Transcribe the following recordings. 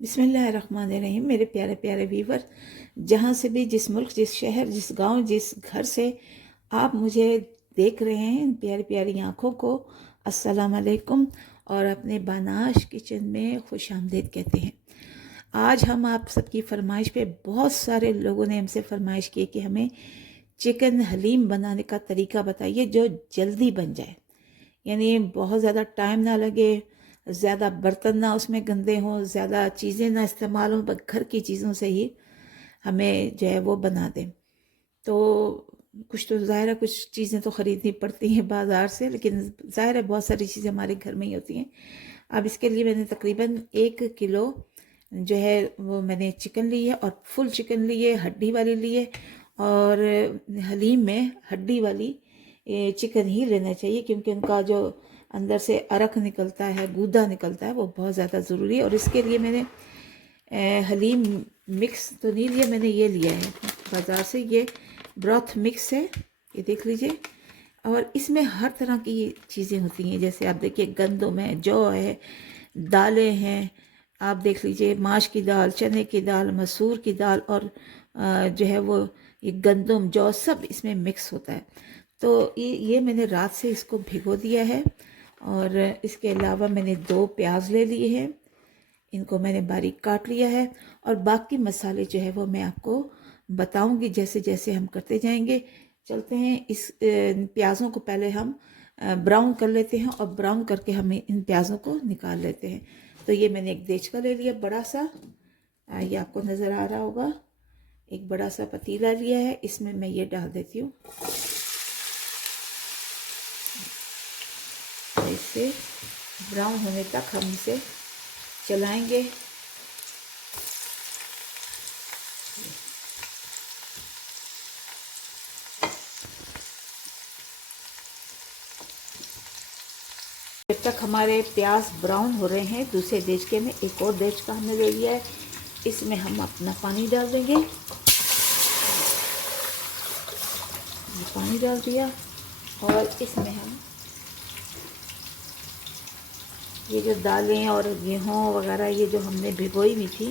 बिस्मिल्लाहिर्रहमानिर्रहीम। मेरे प्यारे प्यारे व्यूवर, जहाँ से भी, जिस मुल्क, जिस शहर, जिस गांव, जिस घर से आप मुझे देख रहे हैं, प्यारी प्यारी आँखों को अस्सलाम वालेकुम और अपने बानाश किचन में खुश आमदीद कहते हैं। आज हम आप सबकी फरमाइश पे, बहुत सारे लोगों ने हमसे फरमाइश की कि हमें चिकन हलीम बनाने का तरीका बताइए जो जल्दी बन जाए, यानी बहुत ज़्यादा टाइम ना लगे, ज़्यादा बर्तन ना उसमें गंदे हों, ज़्यादा चीज़ें ना इस्तेमाल हों, बस घर की चीज़ों से ही हमें जो है वो बना दें। तो कुछ तो ज़ाहिर है, कुछ चीज़ें तो ख़रीदनी पड़ती हैं बाज़ार से, लेकिन ज़ाहिर है बहुत सारी चीज़ें हमारे घर में ही होती हैं। अब इसके लिए मैंने तकरीबन 1 किलो जो है वो मैंने चिकन ली है, और फुल चिकन ली है, हड्डी वाली ली है। और हलीम में हड्डी वाली चिकन ही लेना चाहिए, क्योंकि उनका जो अंदर से अरक निकलता है, गूदा निकलता है, वो बहुत ज़्यादा ज़रूरी है। और इसके लिए मैंने हलीम मिक्स तो नहीं लिया, मैंने ये लिया है बाज़ार से, ये ब्रॉथ मिक्स है, ये देख लीजिए। और इसमें हर तरह की चीज़ें होती हैं, जैसे आप देखिए गंदम है, जौ है, दालें हैं, आप देख लीजिए माश की दाल, चने की दाल, मसूर की दाल, और जो है वो ये गंदम, जौ, सब इसमें मिक्स होता है। तो ये मैंने रात से इसको भिगो दिया है। और इसके अलावा मैंने 2 प्याज ले लिए हैं, इनको मैंने बारीक काट लिया है। और बाकी मसाले जो है वो मैं आपको बताऊंगी जैसे जैसे हम करते जाएंगे। चलते हैं, इस प्याज़ों को पहले हम ब्राउन कर लेते हैं, और ब्राउन करके हम इन प्याज़ों को निकाल लेते हैं। तो ये मैंने एक देचका ले लिया बड़ा सा, ये आपको नज़र आ रहा होगा। एक बड़ा सा पतीला लिया है, इसमें मैं ये डाल देती हूँ। इसे ब्राउन होने तक हम इसे चलाएंगे। जब तक हमारे प्याज ब्राउन हो रहे हैं, दूसरे देचके में एक और देचका हमने ले लिया है, इसमें हम अपना पानी डाल देंगे। ये पानी डाल दिया, और इसमें हम ये जो दालें और गेहूँ वगैरह ये जो हमने भिगोई हुई थी,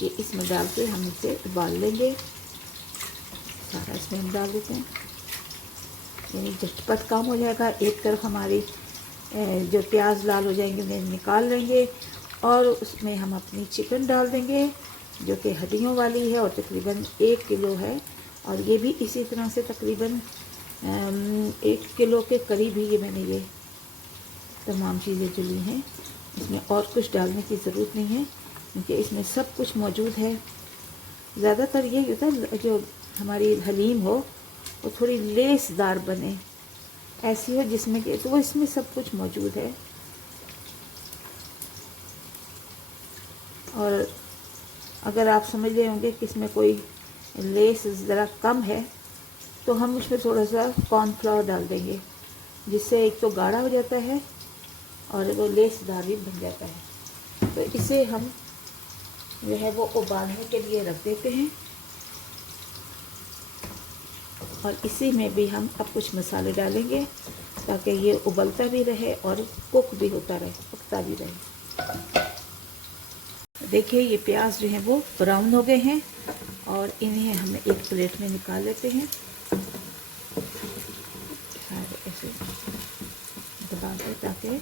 ये इसमें डाल के हम इसे उबाल लेंगे। सारा इसमें हम डाल देते हैं, यानी झटपट काम हो जाएगा। एक तरफ हमारी जो प्याज लाल हो जाएंगे उन्हें निकाल लेंगे, और उसमें हम अपनी चिकन डाल देंगे जो कि हड्डियों वाली है, और तकरीबन 1 किलो है। और ये भी इसी तरह से तकरीबन 1 किलो के करीब ही ये मैंने ये तमाम चीज़ें जो ली हैं। इसमें और कुछ डालने की ज़रूरत नहीं है, क्योंकि इसमें सब कुछ मौजूद है। ज़्यादातर ये होता है जो हमारी हलीम हो वो थोड़ी लेसदार बने, ऐसी हो जिसमें कि, तो वो इसमें सब कुछ मौजूद है। और अगर आप समझ रहे होंगे कि इसमें कोई लेस ज़रा कम है, तो हम उसमें थोड़ा सा कॉर्नफ्लावर डाल देंगे, जिससे एक तो गाढ़ा हो जाता है और वो लेसदार भी बन जाता है। तो इसे हम जो है वो उबालने के लिए रख देते हैं, और इसी में भी हम अब कुछ मसाले डालेंगे ताकि ये उबलता भी रहे और कुक भी होता रहे, पकता भी रहे। देखिए ये प्याज जो है वो ब्राउन हो गए हैं, और इन्हें हम एक प्लेट में निकाल लेते हैं। ऐसे दबा के ताकि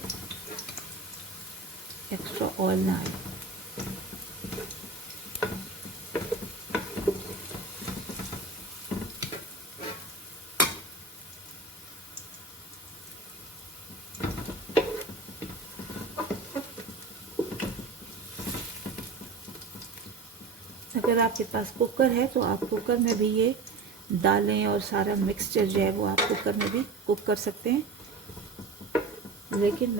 एक्स्ट्रा ऑयल ना आए। अगर आपके पास कुकर है तो आप कुकर में भी ये दालें और सारा मिक्सचर जो है वो आप कुकर में भी कुक कर सकते हैं, लेकिन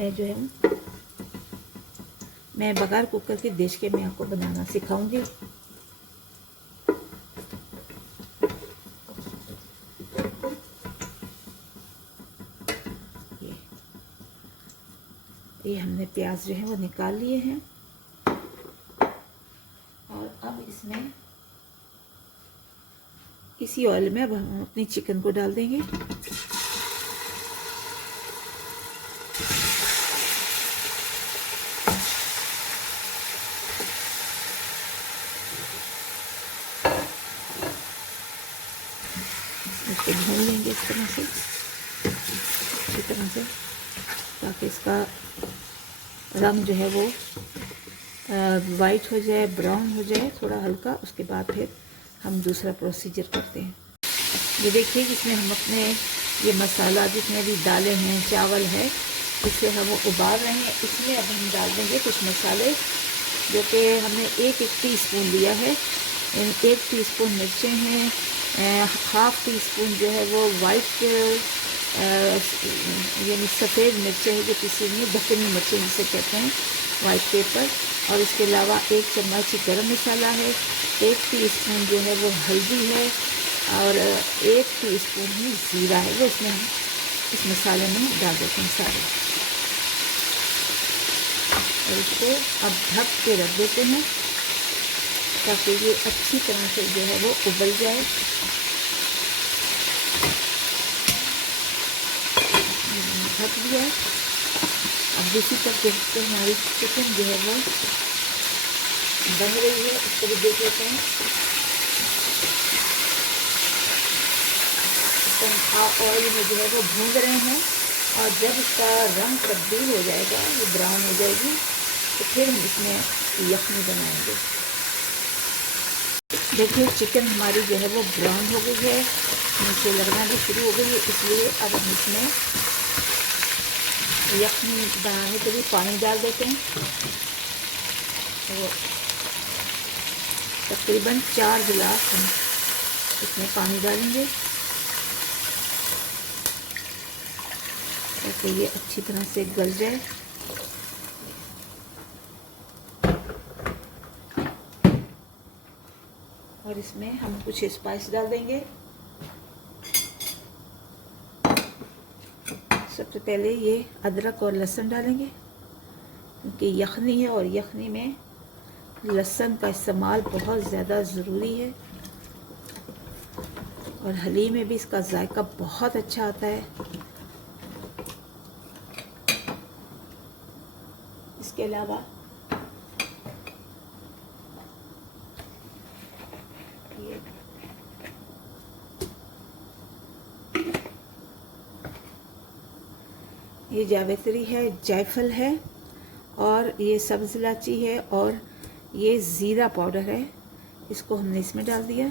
मैं बगैर कुकर के देचके में आपको बनाना सिखाऊंगी। ये हमने प्याज जो है वो निकाल लिए हैं, और अब इसमें इसी ऑयल में अब हम अपनी चिकन को डाल देंगे। इसको भून लेंगे इस तरह से, अच्छी तरह से, ताकि इसका रंग जो है वो वाइट हो जाए, ब्राउन हो जाए थोड़ा हल्का। उसके बाद फिर हम दूसरा प्रोसीजर करते हैं। ये देखिए, जिसमें हम अपने ये मसाला जितने भी डाले हैं, चावल है, इसे हम उबाल रहे हैं। इसमें अब हम डाल देंगे कुछ मसाले, जो कि हमने एक टीस्पून लिया है। 1 टीस्पून मिर्चें हैं, हाफ़ टी स्पून जो है वो वाइट यानी सफ़ेद मिर्चें हैं जो किसी में दक्कनी मिर्चें जिसे कहते हैं, वाइट पेपर। और इसके अलावा 1 चम्मच गरम मसाला है, 1 टीस्पून जो है वो हल्दी है, और 1 टीस्पून ही ज़ीरा है, वो इसमें हम इस मसाले में डाल देते हैं सारे। और इसको अब ढक के रख देते हैं ताकि ये अच्छी तरह से जो है वो उबल जाए। ढक दिया। अब दूसरी तरफ देखते हैं हमारी चिकन जो है वो बन रही है, उसको भी देख लेते हैं। ऑयल में जो है वो भून रहे हैं, और जब इसका रंग तब्दील हो जाएगा, ये ब्राउन हो जाएगी, तो फिर हम इसमें यखनी बनाएंगे। देखिए, चिकन हमारी जो है वो ब्राउन हो गई है, नीचे लगना भी शुरू हो गई है, इसलिए अब हम इसमें यखनी बनाने के लिए पानी डाल देते हैं। तो तकरीबन 4 गिलास हम इसमें पानी डालेंगे, ताकि ये अच्छी तरह से गल जाए। और इसमें हम कुछ स्पाइस डाल देंगे। सबसे पहले ये अदरक और लहसुन डालेंगे, क्योंकि यखनी है और यखनी में लहसुन का इस्तेमाल बहुत ज़्यादा ज़रूरी है, और हलीम में भी इसका जायका बहुत अच्छा आता है। इसके अलावा ये जावित्री है, जायफल है, और ये सब्ज़ इलायची है, और ये ज़ीरा पाउडर है, इसको हमने इसमें डाल दिया।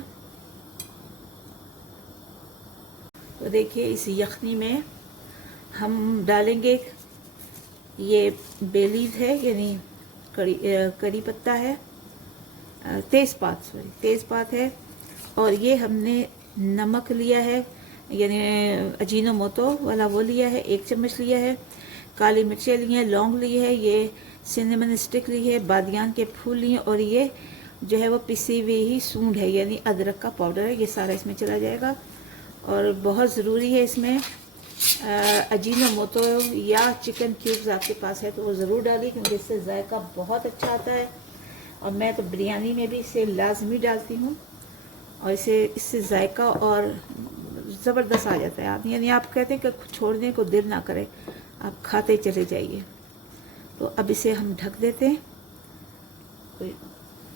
तो देखिए, इस यखनी में हम डालेंगे, ये बेलीव है यानी कड़ी पत्ता है, तेज़पात है, और ये हमने नमक लिया है, यानी अजीनोमोटो वाला वो लिया है, 1 चम्मच लिया है। काली मिर्चें ली हैं, लौंग ली है, ये सिनेमन स्टिक ली है, बादियान के फूल लिए, और ये जो है वो पिसी हुई ही सूंड है, यानी अदरक का पाउडर है। ये सारा इसमें चला जाएगा। और बहुत ज़रूरी है इसमें अजीनोमोटो या चिकन क्यूब्स आपके पास है तो वो ज़रूर डालिए, क्योंकि इससे जायका बहुत अच्छा आता है। और मैं तो बिरयानी में भी इसे लाजमी डालती हूँ, और इससे जायका और ज़बरदस्त आ जाता है। आप यानी आप कहते हैं कि छोड़ने को दिल ना करे, आप खाते चले जाइए। तो अब इसे हम ढक देते हैं,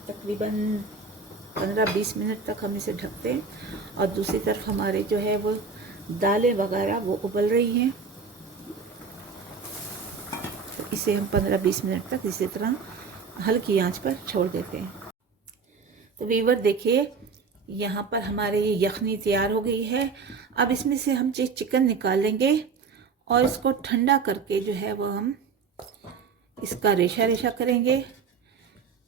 तकरीबन 15-20 मिनट तक हम इसे ढकते हैं। और दूसरी तरफ हमारे जो है वो दालें वगैरह वो उबल रही हैं, तो इसे हम 15-20 मिनट तक इसी तरह हल्की आंच पर छोड़ देते हैं। तो वीवर देखिए, यहाँ पर हमारे ये यखनी तैयार हो गई है। अब इसमें से हम चिकन निकाल लेंगे, और इसको ठंडा करके जो है वो हम इसका रेशा रेशा करेंगे,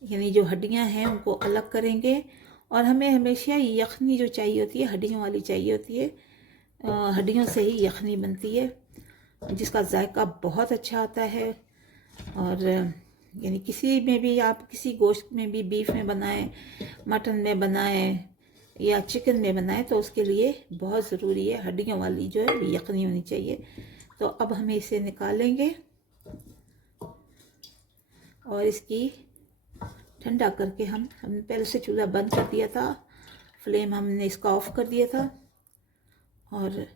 यानी जो हड्डियाँ हैं उनको अलग करेंगे। और हमें हमेशा यखनी जो चाहिए होती है, हड्डियों वाली चाहिए होती है, हड्डियों से ही यखनी बनती है, जिसका जायका बहुत अच्छा आता है। और यानी किसी में भी आप किसी गोश्त में भी, बीफ में बनाएं, मटन में बनाएं या चिकन में बनाएं, तो उसके लिए बहुत ज़रूरी है हड्डियों वाली जो है यखनी होनी चाहिए। तो अब हमें इसे निकालेंगे, और इसकी ठंडा करके हमने पहले से चूल्हा बंद कर दिया था, फ्लेम हमने इसका ऑफ कर दिया था। और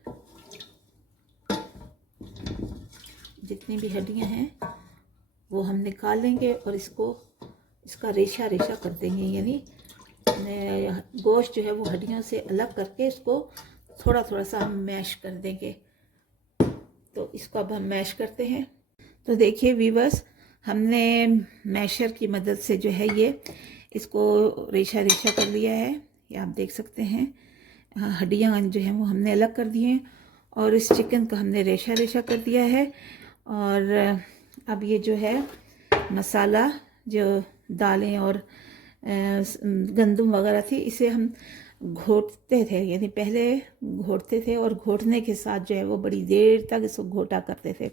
जितनी भी हड्डियां हैं वो हम निकाल लेंगे, और इसका रेशा रेशा कर देंगे, यानी गोश्त जो है वो हड्डियों से अलग करके इसको थोड़ा थोड़ा सा हम मैश कर देंगे। तो इसको अब हम मैश करते हैं। तो देखिए वीवर्स, हमने मैशर की मदद से जो है ये इसको रेशा रेशा कर लिया है। ये आप देख सकते हैं, हड्डियाँ जो हैं वो हमने अलग कर दी हैं और इस चिकन का हमने रेशा रेशा कर दिया है। और अब ये जो है मसाला, जो दालें और गंदम वगैरह थी, इसे हम घोटते थे, यानी पहले घोटते थे और घोटने के साथ जो है वो बड़ी देर तक इसको घोटा करते थे।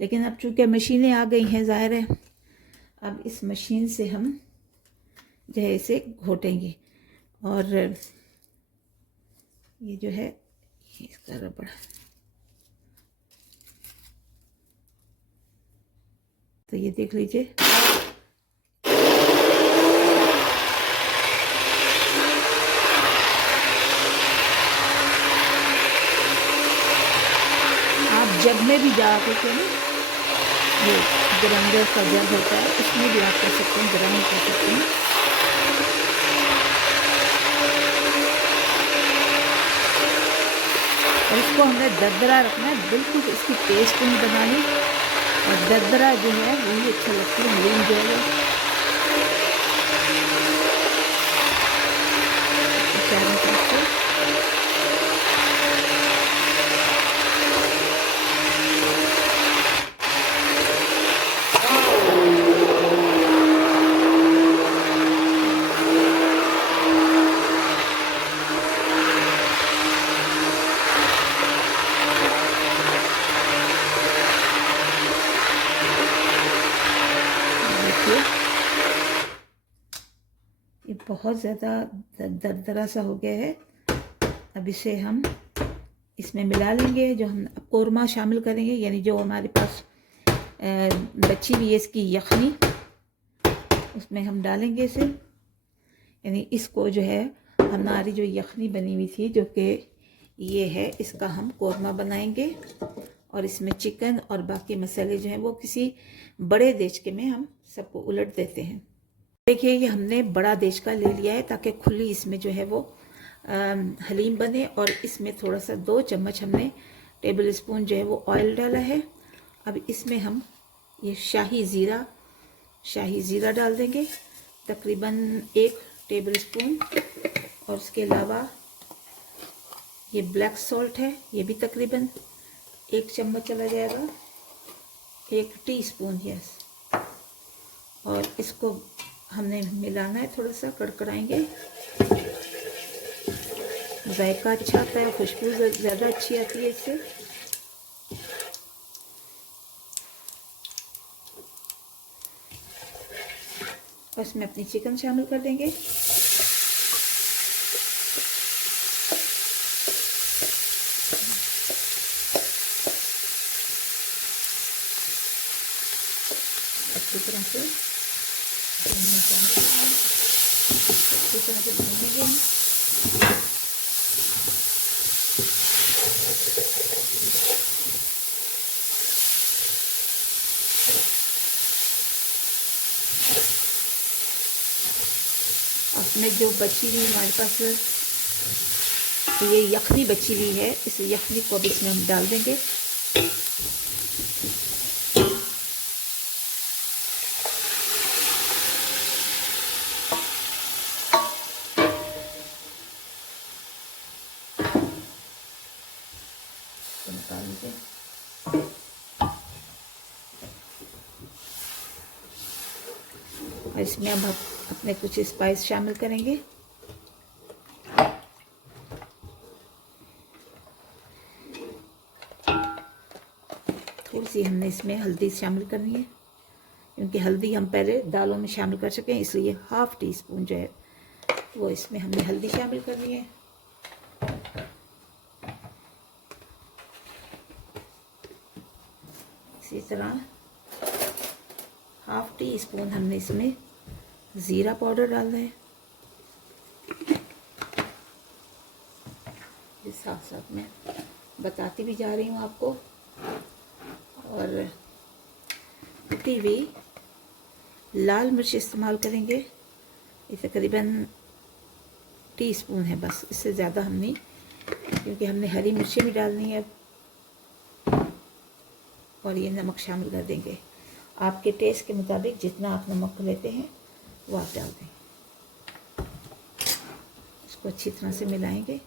लेकिन अब चूँकि मशीनें आ गई हैं, ज़ाहिर है अब इस मशीन से हम जो है इसे घोटेंगे। और ये जो है इसका रबड़, तो ये देख लीजिए। आप जग में भी जा करके ना, ये ग्राइंडर का जग होता है, उसमें भी आप कर सकते हैं, ग्राइंड कर सकते हैं। और इसको हमने दरदरा रखना है, बिल्कुल इसकी पेस्ट नहीं बनानी। और दरदरा जो है वही अच्छा लगता है, हलीम जो है चारों तरफ से। ये बहुत ज़्यादा दरदरा सा हो गया है। अब इसे हम इसमें मिला लेंगे। जो हम कोरमा शामिल करेंगे, यानी जो हमारे पास बची हुई है इसकी यखनी, उसमें हम डालेंगे इसे। यानी इसको जो है हमारी जो यखनी बनी हुई थी, जो कि ये है, इसका हम कोरमा बनाएंगे। और इसमें चिकन और बाकी मसाले जो हैं वो किसी बड़े देचके में हम सबको उलट देते हैं। देखिए ये हमने बड़ा देचका ले लिया है ताकि खुली इसमें जो है वो हलीम बने। और इसमें थोड़ा सा 2 चम्मच हमने टेबल स्पून जो है वो ऑयल डाला है। अब इसमें हम ये शाही ज़ीरा डाल देंगे, तकरीबन 1 टेबल स्पून। और उसके अलावा ये ब्लैक सॉल्ट है, ये भी तकरीबन 1 चम्मच चला जाएगा, 1 टीस्पून, यस। और इसको हमने मिलाना है, थोड़ा सा कड़कड़ाएंगे। जायका अच्छा आता है, खुशबू ज़्यादा अच्छी आती है इससे। और इसमें अपनी चिकन शामिल कर देंगे। अच्छी तरह से भूनेंगे। अपने जो बची हुई हमारे पास ये यखनी बची हुई है, इस यखनी को अब इसमें हम डाल देंगे। निकाल लीजिए। और इसमें अब हम अपने कुछ स्पाइस शामिल करेंगे। थोड़ी सी हमने इसमें हल्दी शामिल करनी है, क्योंकि हल्दी हम पहले दालों में शामिल कर चुके हैं, इसलिए 1/2 टीस्पून जो है वो इसमें हमने हल्दी शामिल करनी है। इसी तरह 1/2 टीस्पून हमने इसमें ज़ीरा पाउडर डालना है। इस साथ साथ मैं बताती भी जा रही हूँ आपको। और कुटी हुई लाल मिर्च इस्तेमाल करेंगे, ये तकरीबन टीस्पून है बस, इससे ज़्यादा हम नहीं क्योंकि हमने हरी मिर्चें भी डालनी है। और ये नमक शामिल कर देंगे, आपके टेस्ट के मुताबिक जितना आप नमक लेते हैं वो आप डाल दें। इसको अच्छी तरह से मिलाएंगे।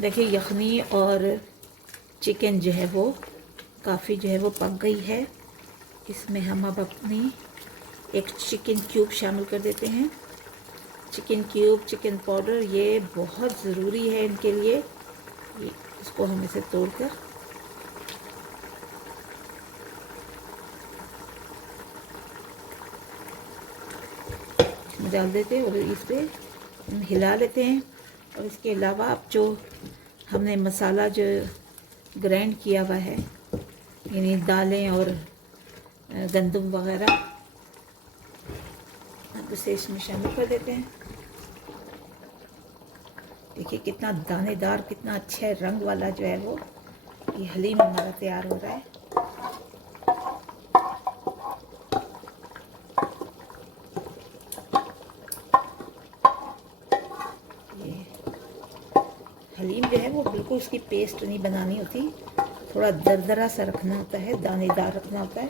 देखिए यखनी और चिकन जो है वो काफ़ी जो है वो पक गई है। इसमें हम अब अपनी एक चिकन क्यूब शामिल कर देते हैं। चिकन क्यूब, चिकन पाउडर, ये बहुत ज़रूरी है इनके लिए। इसको हम इसे तोड़कर इसमें डाल देते हैं और इस पर हिला लेते हैं। और इसके अलावा अब जो हमने मसाला जो ग्राइंड किया हुआ है, यानी दालें और गंदम वगैरह, अब उसे इसमें शामिल कर देते हैं। देखिए कितना दानेदार, कितना अच्छा रंग वाला जो है वो ये हलीम हमारा तैयार हो रहा है। ये हलीम जो है वो बिल्कुल उसकी पेस्ट नहीं बनानी होती, थोड़ा दरदरा सा रखना होता है, दानेदार रखना होता है।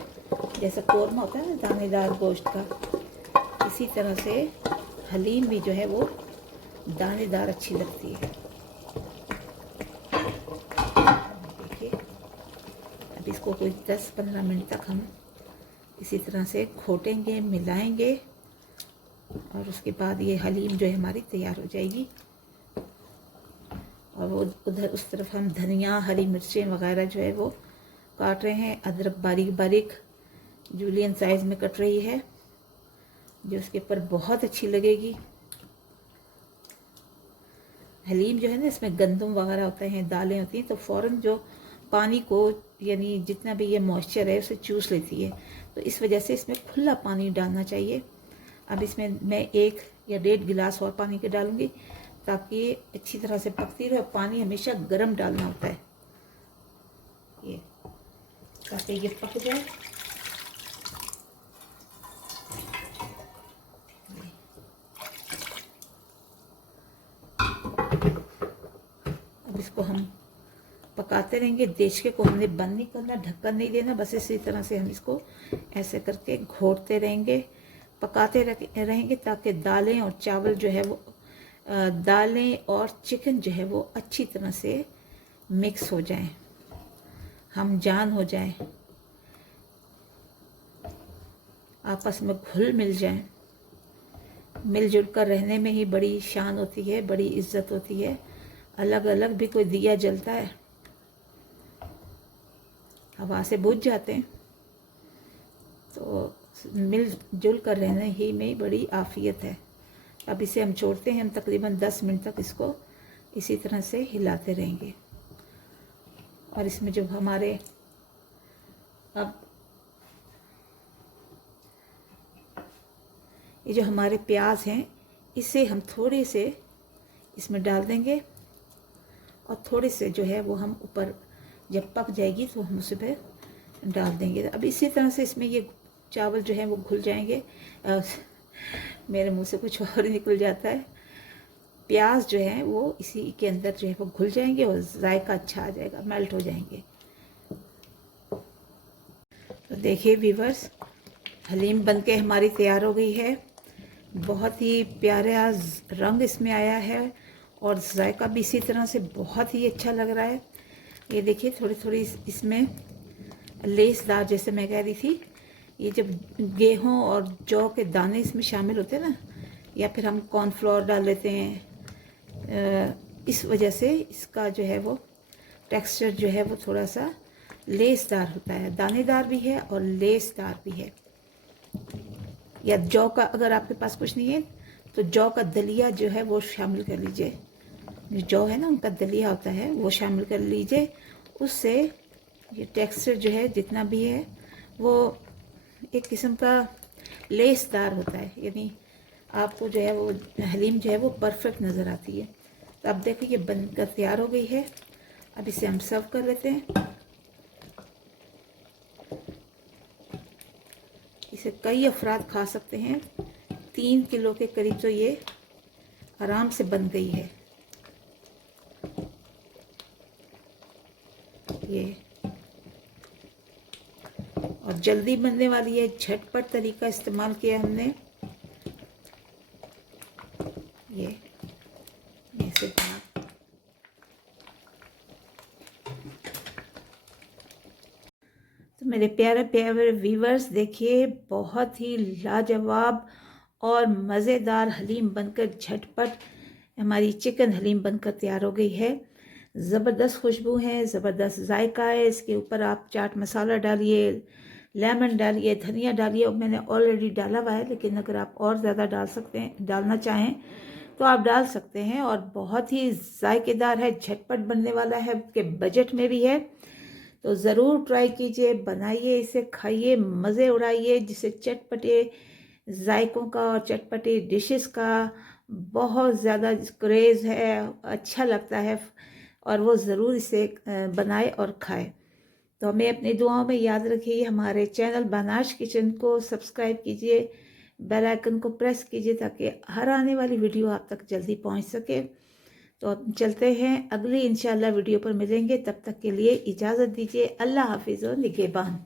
जैसा कौरमा होता है ना दानेदार गोश्त का, इसी तरह से हलीम भी जो है वो दानेदार अच्छी लगती है। देखिए अब इसको कोई 10-15 मिनट तक हम इसी तरह से घोटेंगे, मिलाएंगे और उसके बाद ये हलीम जो है हमारी तैयार हो जाएगी। और वो उधर उस तरफ हम धनिया, हरी मिर्चें वगैरह जो है वो काट रहे हैं। अदरक बारीक बारीक जूलियन साइज़ में कट रही है, जो उसके ऊपर बहुत अच्छी लगेगी। हलीम जो है ना, इसमें गंदम वगैरह होते हैं, दालें होती हैं, तो फ़ौरन जो पानी को, यानी जितना भी ये मॉइस्चर है उसे चूस लेती है। तो इस वजह से इसमें खुला पानी डालना चाहिए। अब इसमें मैं 1 या 1.5 गिलास और पानी के डालूंगी ताकि अच्छी तरह से पकती रहे। पानी हमेशा गर्म डालना होता है ये, ताकि ये पक जाए। अब इसको हम पकाते रहेंगे। देचके को हमने बंद नहीं करना, ढक्कन नहीं देना, बस इसी तरह से हम इसको ऐसे करके घोटते रहेंगे, पकाते रहेंगे ताकि दालें और चावल जो है वो दालें और चिकन जो है वो अच्छी तरह से मिक्स हो जाएं, हम जान हो जाएं, आपस में घुल मिल जाएं। मिलजुल कर रहने में ही बड़ी शान होती है, बड़ी इज्जत होती है। अलग अलग भी कोई दिया जलता है, हवा से बुझ जाते हैं। तो मिलजुल कर रहने ही में बड़ी आफियत है। अब इसे हम छोड़ते हैं, हम तकरीबन 10 मिनट तक इसको इसी तरह से हिलाते रहेंगे। और इसमें जब हमारे अब ये जो हमारे प्याज हैं, इसे हम थोड़े से इसमें डाल देंगे और थोड़े से जो है वो हम ऊपर जब पक जाएगी तो हम उसे पे डाल देंगे। अब इसी तरह से इसमें ये चावल जो है वो घुल जाएंगे। मेरे मुंह से कुछ और ही निकल जाता है। प्याज जो है वो इसी के अंदर जो है वो घुल जाएंगे और जायका अच्छा आ जाएगा, मेल्ट हो जाएंगे। तो देखिए व्यूअर्स, हलीम बनके हमारी तैयार हो गई है। बहुत ही प्यारा रंग इसमें आया है और जायका भी इसी तरह से बहुत ही अच्छा लग रहा है। ये देखिए थोड़ी थोड़ी इसमें लेसदार, जैसे मैं कह रही थी, ये जब गेहूं और जौ के दाने इसमें शामिल होते हैं ना, या फिर हम कॉर्नफ्लोर डाल लेते हैं, इस वजह से इसका जो है वो टेक्सचर जो है वो थोड़ा सा लेसदार होता है। दानेदार भी है और लेसदार भी है। या जौ का, अगर आपके पास कुछ नहीं है तो जौ का दलिया जो है वो शामिल कर लीजिए। जो जौ है ना, उनका दलिया होता है, वो शामिल कर लीजिए। उससे ये टेक्सचर जो है जितना भी है वो एक किस्म का लेसदार होता है, यानी आपको जो है वो हलीम जो है वो परफेक्ट नज़र आती है। तो अब देखिए ये बनकर तैयार हो गई है। अब इसे हम सर्व कर लेते हैं। इसे कई अफराद खा सकते हैं। 3 किलो के करीब तो ये आराम से बन गई है। ये और जल्दी बनने वाली है, झटपट तरीका इस्तेमाल किया हमने। ये ऐसे बना, तो मेरे प्यारे प्यारे व्यूवर्स देखिए, बहुत ही लाजवाब और मज़ेदार हलीम बनकर झटपट हमारी चिकन हलीम बनकर तैयार हो गई है। ज़बरदस्त खुशबू है, ज़बरदस्त जायका है। इसके ऊपर आप चाट मसाला डालिए, लेमन डालिए, धनिया डालिए। और मैंने ऑलरेडी डाला हुआ है, लेकिन अगर आप और ज़्यादा डालना चाहें तो आप डाल सकते हैं। और बहुत ही जायकेदार है, झटपट बनने वाला है, के बजट में भी है। तो ज़रूर ट्राई कीजिए, बनाइए, इसे खाइए, मज़े उड़ाइए, जिसे चटपटे जायकों का और चटपटे डिशेस का बहुत ज़्यादा क्रेज़ है, अच्छा लगता है। और वो ज़रूर इसे बनाए और खाए। तो हमें अपनी दुआओं में याद रखिए। हमारे चैनल बनाश किचन को सब्सक्राइब कीजिए, बेल आइकन को प्रेस कीजिए, ताकि हर आने वाली वीडियो आप तक जल्दी पहुंच सके। तो अब चलते हैं, अगली इंशाल्लाह वीडियो पर मिलेंगे। तब तक के लिए इजाज़त दीजिए। अल्लाह हाफिज़ और निगहबान।